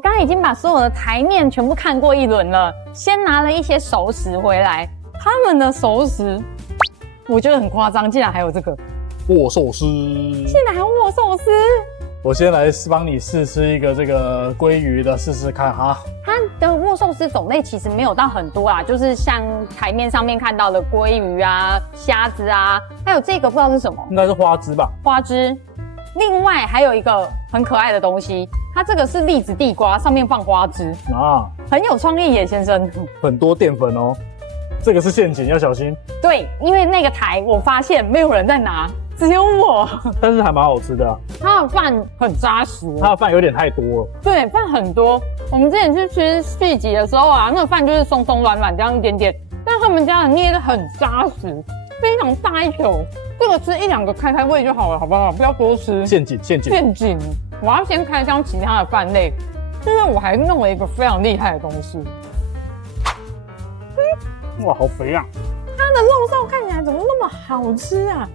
剛剛已經把所有的台面全部看過一輪了，先拿了一些熟食回來。他們的熟食，我覺得很誇張，竟然還有這個握壽司，竟然還有握壽司。我先來幫你試吃一個這個鮭魚的，試試看哈。它的握壽司種類其實沒有到很多啦，就是像台面上面看到的鮭魚啊、蝦子啊，還有這個不知道是什麼，應該是花枝吧？花枝。另外還有一個很可愛的東西，它這個是栗子地瓜，上面放花枝啊，很有創意耶，先生。很多澱粉哦，這個是陷阱，要小心。對，因為那個台我發現沒有人在拿，只有我。但是還蠻好吃的啊。它的飯很扎實，它的飯有點太多了。對，飯很多。我們之前去吃市集的時候啊，那個飯就是鬆鬆軟軟這樣一點點，但他們家的捏得很扎實，非常大一球。這個吃1-2個開胃就好了，好不好？不要多吃。陷阱。我要先開箱其他的飯類，因為我還弄了一個非常厲害的東西。哇，好肥啊！它的肉燥看起來怎麼那麼好吃啊？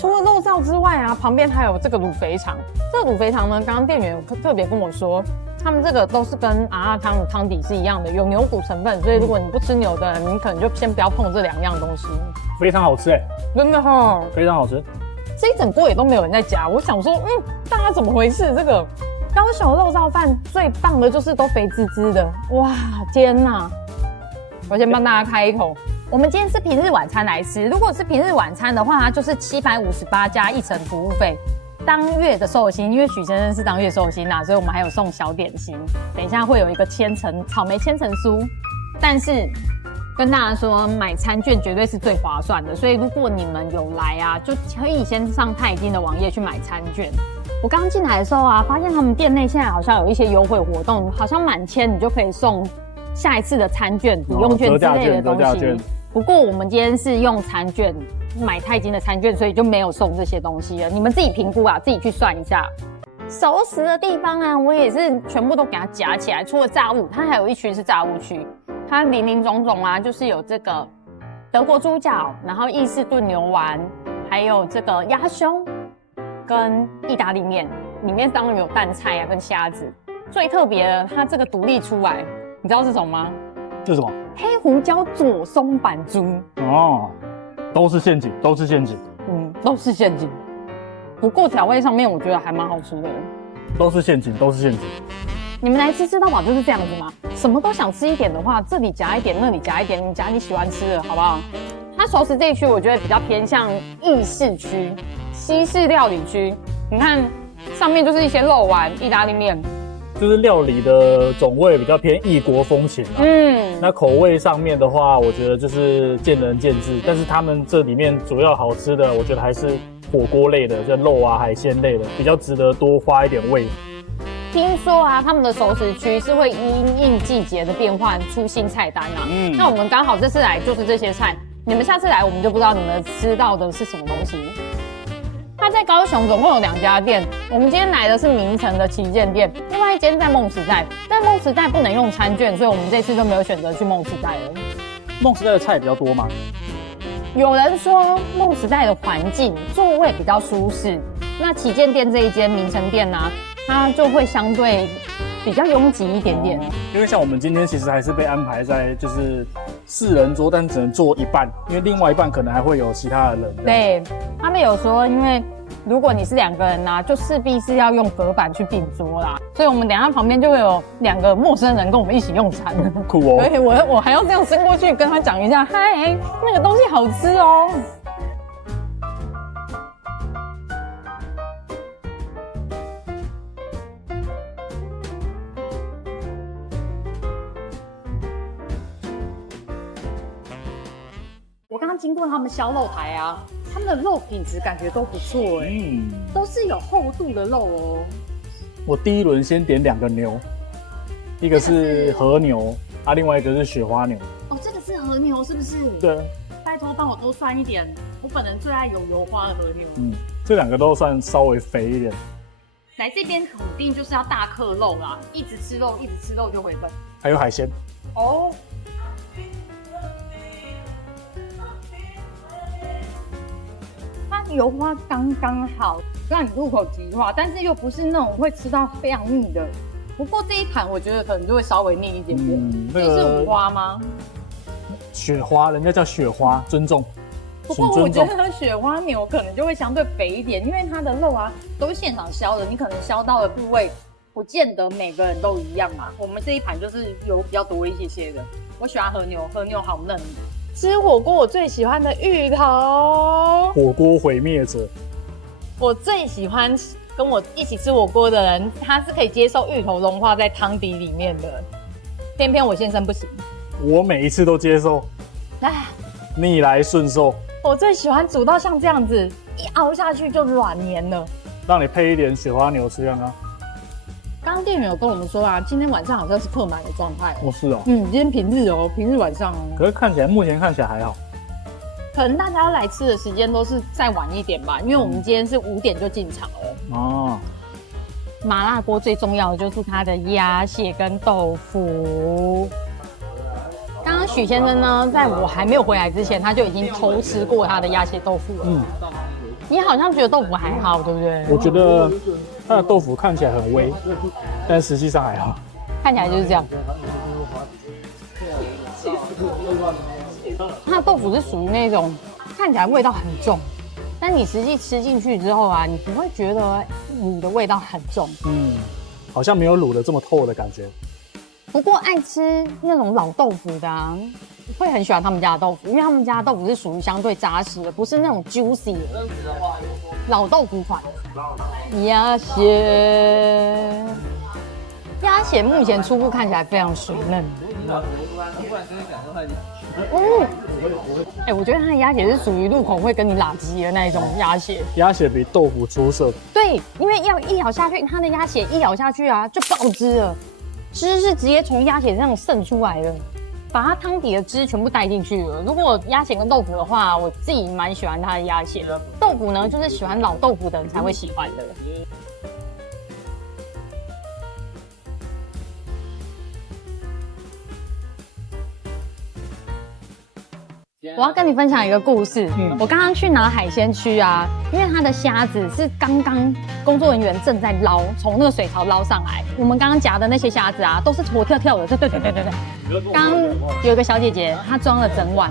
除了肉燥之外啊，旁邊還有這個滷肥腸。這個滷肥腸呢，剛剛店員有特別跟我說，他們這個都是跟阿嬤湯的湯底是一樣的，有牛骨成分，所以如果你不吃牛的，你可能就先不要碰這2樣東西。非常好吃哎，真的哈，非常好吃。這一整鍋也都沒有人在夾，我想說，大家怎麼回事？這個高雄肉燥飯最棒的就是都肥滋滋的，哇，天哪！我先幫大家開一口。我們今天是平日晚餐來吃，如果是平日晚餐的話，就是758加1成服務費。當月的壽星，因為許先生是當月壽星啦，所以我們還有送小點心。等一下會有一個草莓千層酥，但是跟大家說，買餐券絕對是最划算的。所以如果你們有來啊，就可以先上泰金的網頁去買餐券。我剛進來的時候啊，發現他們店內現在好像有一些優惠活動，好像滿千你就可以送下一次的餐券、抵用券之類的東西。不過我們今天是用餐券買泰金的餐券，所以就沒有送這些東西了。你們自己評估啊，自己去算一下。熟食的地方啊，我也是全部都給它夾起來。除了炸物，它還有一區是炸物區，它林林總總啊，就是有這個德國豬腳，然後意式燉牛丸，還有這個鴨胸跟意大利麵，裡面當然有蛋菜啊跟蝦子。最特別的，它這個獨立出來，你知道是什麼嗎？這是什麼？黑胡椒左松板豬哦，都是陷阱，都是陷阱。都是陷阱。不過調味上面我覺得還蠻好吃的。都是陷阱，都是陷阱。你們來吃到飽就是這樣子嗎？什麼都想吃一點的話，這裡夾一點，那裡夾一點，你夾你喜歡吃的，好不好？它熟食這一區我覺得比較偏向意式區、西式料理區。你看上面就是一些肉丸、意大利麵。就是料理的種味比較偏異國風情啊。那口味上面的話，我覺得就是見仁見智。但是他們這裡面主要好吃的，我覺得還是火鍋類的，就肉啊、海鮮類的，比較值得多花一點味。聽說啊，他們的熟食區是會因應季節的變換出新菜單啊。那我們剛好這次來就是這些菜，你們下次來我們就不知道你們吃到的是什麼東西。它在高雄總共有2家店，我們今天來的是明誠的旗艦店，另外一間在夢時代。但夢時代不能用餐券，所以我們這次就沒有選擇去夢時代了。夢時代的菜比較多嗎？有人說夢時代的環境座位比較舒適，那旗艦店這一間明誠店呢，它就會相對比較擁擠一點點。因為像我們今天其實還是被安排在就是4人桌，但只能坐一半，因為另外一半可能還會有其他的人。对，他們有說，因為如果你是2個人呢，就勢必是要用隔板去併桌啦，所以我們等一下旁邊就會有2個陌生人跟我們一起用餐。酷哦！所以我還要這樣伸過去跟他講一下，嗨，那個東西好吃哦。我刚刚经过他們銷肉台啊，他們的肉品質感覺都不錯哎，都是有厚度的肉哦。我第一輪先點2個牛，一個是和牛啊，另外一個是雪花牛。哦，這個是和牛是不是？對。拜託幫我多涮一點，我本人最愛有油花的和牛。這2個都算稍微肥一點。來這邊肯定就是要大客肉啦，一直吃肉，一直吃肉就回本。還有海鮮。哦。它油花剛剛好，讓你入口即化，但是又不是那種會吃到非常膩的。不過這一盤我覺得可能就會稍微膩一點點。這是五花嗎？雪花，人家叫雪花，尊重。不過我覺得雪花牛可能就會相对肥一點，因為它的肉啊都是現場削的，你可能削到的部位不見得每個人都一樣嘛。我們這一盤就是油比較多一些的。我喜歡和牛，和牛好嫩。吃火鍋我最喜歡的芋頭，火鍋毀滅者。我最喜歡跟我一起吃火鍋的人，他是可以接受芋頭融化在湯底裡面的，偏偏我先生不行。我每一次都接受，逆來順受。我最喜歡煮到像這樣子，一熬下去就軟黏了。讓你配一點雪花牛吃看看。剛剛店員有跟我們說啊，今天晚上好像是客滿的狀態。哦，是哦。今天平日哦，平日晚上哦。可是目前看起來還好。可能大家要來吃的時間都是再晚一點吧，因为我們今天是5點就進場了。哦。麻辣鍋最重要的就是它的鴨血跟豆腐。剛剛許先生呢，在我還沒有回來之前，他就已經偷吃過他的鴨血豆腐了。你好像覺得豆腐還好，對不對？我覺得它的豆腐看起來很微，但實際上還好。看起來就是這樣。它的豆腐是屬於那種看起來味道很重，但你實際吃進去之後啊，你不會覺得滷的味道很重。好像沒有滷的這麼透的感覺。不過愛吃那種老豆腐的啊，會很喜歡他們家的豆腐，因為他們家的豆腐是屬於相對扎實的，不是那種 juicy 的老豆腐款。鴨血目前初步看起來非常水嫩。我覺得它的鴨血是屬於入口會跟你拉雞的那一種鴨血。鴨血比豆腐出色。对，因為要一咬下去，它的鴨血一咬下去啊，就爆汁了。汁是直接從鴨血上滲出來的，把它湯底的汁全部帶進去了。如果鴨血跟豆腐的話，我自己蠻喜歡它的鴨血的。豆腐呢，就是喜歡老豆腐的人才會喜歡的。我要跟你分享一個故事。我剛剛去拿海鮮區啊，因為它的蝦子是剛剛工作人員正在撈，從那個水槽撈上來。我們剛剛夾的那些蝦子啊，都是活跳跳的。對。剛剛有一個小姐姐，她裝了整碗，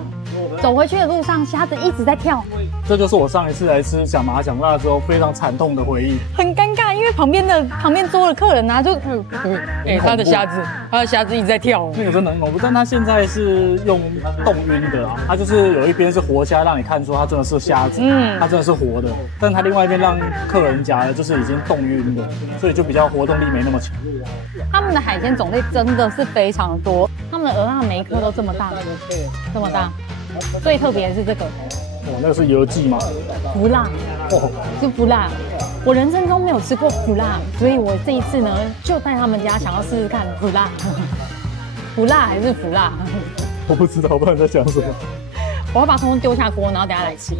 走回去的路上，蝦子一直在跳。這就是我上一次來吃講麻講辣之後非常慘痛的回憶。很尷尬，因為旁邊桌的客人啊，就他的蝦子一直在跳。那個真的很恐怖，但他現在是用凍暈的啊，他就是有一邊是活蝦，讓你看出它真的是蝦子，它真的是活的，但他另外一邊讓客人夾的就是已經凍暈的，所以就比較活動力沒那麼強。他們的海鮮種類真的是非常的多，他們的蚵仔每一顆都這麼大，這麼大。最特別的是這個，那個是油劑嗎？福辣，是福辣。我人生中沒有吃過福辣，所以我這一次呢，就在他們家想要試試看福辣。福辣還是福辣？我不知道，我不知道你在講什麼。我要把通通丟下鍋，然後等下來吃。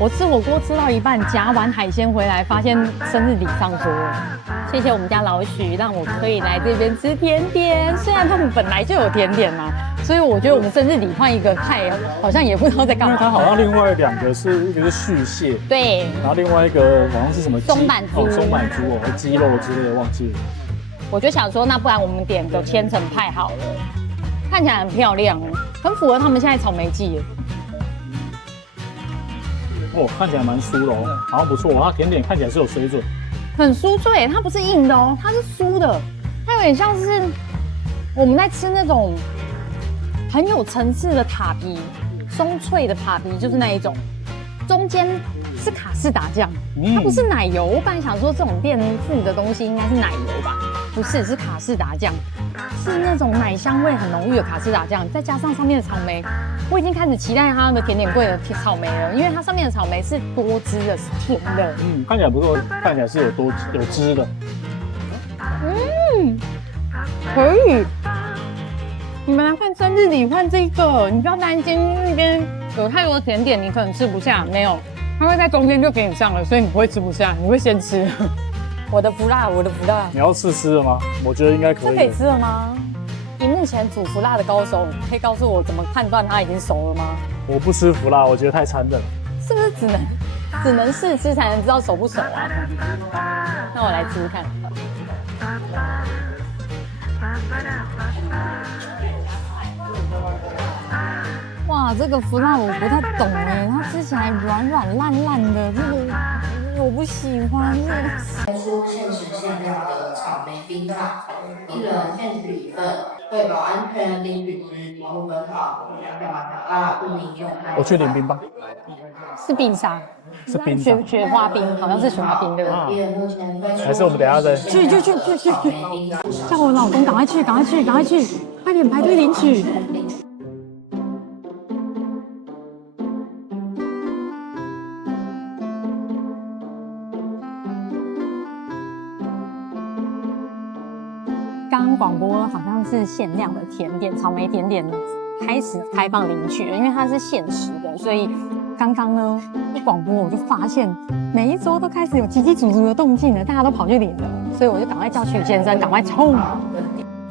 我吃火鍋吃到一半，夾完海鮮回來，發現生日禮上桌了。謝謝我們家老許，讓我可以來這邊吃甜點。雖然他們本來就有甜點嘛，所以我覺得我們生日禮換一個菜，好像也不知道在幹嘛。因為它好像另外兩個是一個是續蟹，對，然後另外一個好像是什麼松板豬，松板豬哦，雞肉之類的忘記了。我就想說，那不然我們點個千層派好了，看起來很漂亮，很符合他們現在草莓季。看起來蠻酥的哦，好像不錯。它甜點看起來是有水準，很酥脆，它不是硬的哦，它是酥的，它有點像是我們在吃那種很有層次的塔皮，鬆脆的塔皮就是那一種，中間是卡士達醬，它不是奶油。我本來想說這種店附的東西應該是奶油吧，不是，是卡士達醬，是那種奶香味很濃郁的卡士達醬，再加上上面的草莓。我已經開始期待它的甜點櫃的草莓了，因為它上面的草莓是多汁的，是甜的。看起來不錯，看起來是有汁的。可以。你們來看生日禮換這個，你不要擔心那邊有太多的甜點，你可能吃不下。沒有，它會在中間就給你上了，所以你不會吃不下，你會先吃。我的福辣，我的福辣。你要試吃了嗎？我覺得應該可以。這可以吃了嗎？以目前煮福辣的高手，可以告訴我怎麼判斷它已經熟了嗎？我不吃福辣，我覺得太殘忍了。是不是只能試吃才能知道熟不熟啊？那我來吃吃看。哇，這個麩辣我不太懂哎，它吃起來軟軟爛爛的，這個我不喜歡。推出限時限量的草莓冰塔，1人限時1份，確保安全、零菌質、保護奔跑，不明用。我去領冰棒，是冰沙，是冰沙，雪花冰，好像是雪花冰對吧？還是我們等一下再去，叫我老公趕快去，快點排隊領取。刚廣播好像是限量的甜點，草莓甜點開始開放領取了，因為它是限時的，所以剛剛呢一廣播我就發現每一桌都開始有嘰嘰足足的動靜了，大家都跑去領了，所以我就趕快叫許先生趕快衝！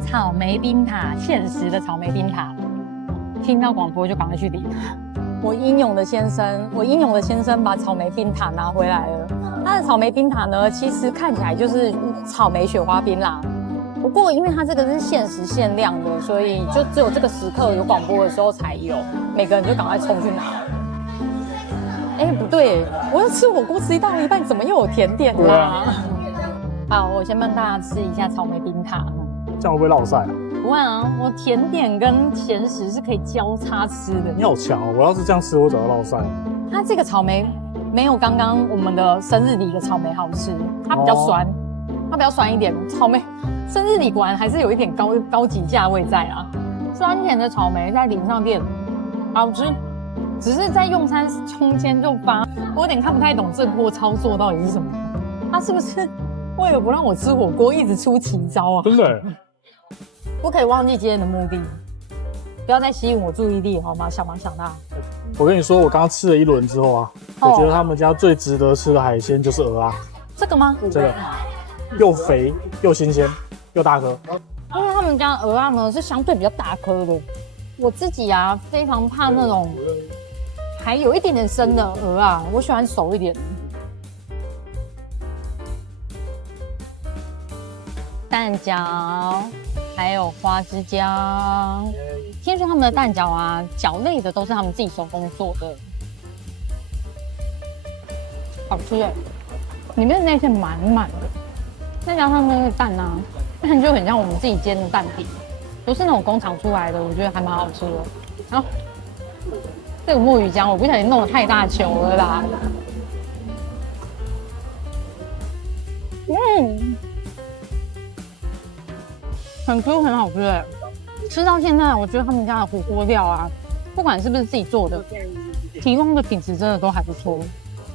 草莓冰塔，限時的草莓冰塔，聽到廣播就趕快去領。我英勇的先生把草莓冰塔拿回來了。它的草莓冰塔呢，其實看起來就是草莓雪花冰啦。不過，因為它這個是限時限量的，所以就只有這個時刻有廣播的時候才有，每個人就趕快衝去拿。哎，不對，我要吃火鍋吃到一半，怎麼又有甜點啦？好，我先幫大家吃一下草莓冰塔。這樣會不會落賽啊？不會啊，我甜點跟鹹食是可以交叉吃的。你好強哦！我要是這樣吃，我早就落賽了。它這個草莓沒有剛剛我們的生日禮的草莓好吃，它比較酸，它比較酸一點。草莓生日禮果然還是有一點高級價位在啊，酸甜的草莓在領上店好吃，只是在用餐中間就我有點看不太懂這波操作到底是什麼，他是不是為了不讓我吃火鍋一直出奇招啊？真的。不可以忘記今天的目的，不要再吸引我注意力，好嗎？小盲小大。我跟你說，我剛剛吃了一輪之後啊，我覺得他們家最值得吃的海鮮就是蚵仔。這個嗎？這個又肥又新鮮又大顆。因為他們家蚵仔呢是相對比較大顆的，我自己啊非常怕那種還有一點點生的蚵仔，我喜歡熟一點。蛋餃。還有花枝椒，聽說他們的蛋餃啊，餃類的都是他們自己手工做的，好吃耶！裡面的內餡滿滿的，再加上那個蛋啊，就很像我們自己煎的蛋餅，不是那種工廠出來的，我覺得還蠻好吃的。然後這個墨魚漿，我不小心弄得太大球了啦。很 Q 很好吃哎，吃到現在，我覺得他們家的火鍋料啊，不管是不是自己做的，提供的品質真的都還不錯。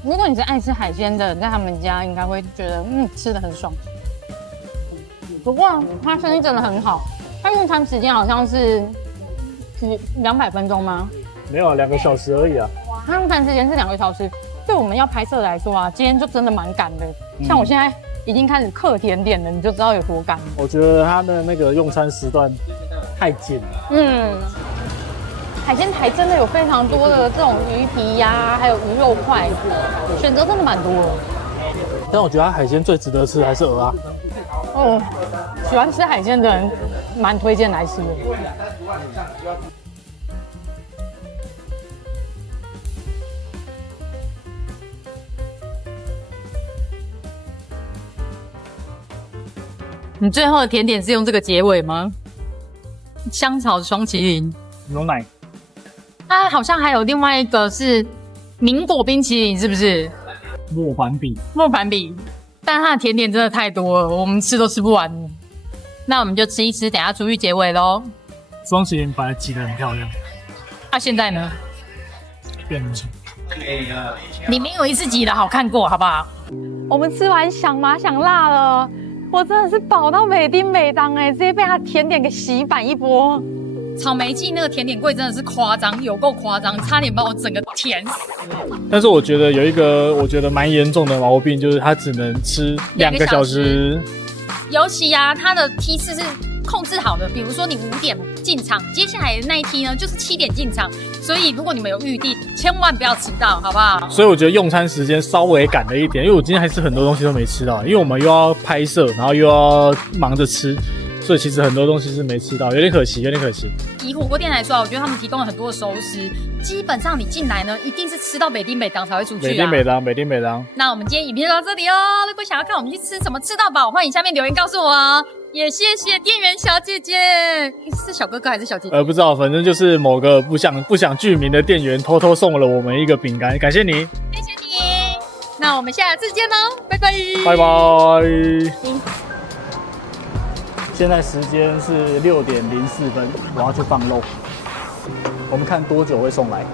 如果你是愛吃海鮮的，在他們家應該會覺得吃得很爽。不過他生意真的很好，他用餐時間好像是200分鐘嗎？沒有，2個小時而已啊。他用餐時間是2個小時，對我們要拍攝來說啊，今天就真的蠻趕的。像我現在已經開始嗑甜點了，你就知道有多趕。我覺得他的那個用餐時段太緊了。海鮮台真的有非常多的這種魚皮呀，還有魚肉塊，選擇真的蠻多的。但我覺得它海鮮最值得吃還是蚵仔。喜歡吃海鮮的人蠻推薦來吃的。你最後的甜點是用這個結尾嗎？香草雙麒麟牛奶，它好像還有另外一個是檸果冰淇淋，是不是？莫凡比，但它的甜點真的太多了，我們吃都吃不完。那我們就吃一吃，等一下出去結尾咯。雙麒麟本來擠得很漂亮，現在呢？變成你沒有一次擠得好看過，好不好？我們吃完想麻想辣了。我真的是飽到美丁美當直接被他甜點給洗版一波。草莓季那個甜點櫃真的是誇張，有夠誇張，差點把我整個甜死。但是我覺得有一個我覺得蠻嚴重的毛病，就是他只能吃2個小時。尤其啊，他的梯次是控制好的，比如說你5點進場，接下來的那一梯呢就是7點進場，所以如果你們有預定，千萬不要遲到，好不好？所以我覺得用餐時間稍微趕了一點，因為我今天還是很多東西都沒吃到，因為我們又要拍攝，然後又要忙着吃，所以其實很多東西是沒吃到，有點可惜，有點可惜。以火鍋店來说啊，我觉得他们提供了很多的熟食，基本上你進來呢，一定是吃到美丁美當才會出去啊。美丁美當。那我們今天影片就到這裡哦。如果想要看我們去吃什麼吃到飽，歡迎下面留言告訴我哦。也謝謝店員小姐姐，是小哥哥還是小姐姐？不知道，反正就是某個不想具名的店員偷偷送了我們一個餅乾，感謝你，謝謝你。那我們下次見嘍，拜拜，拜拜。現在時間是6:04，我要去放肉，我們看多久會送來。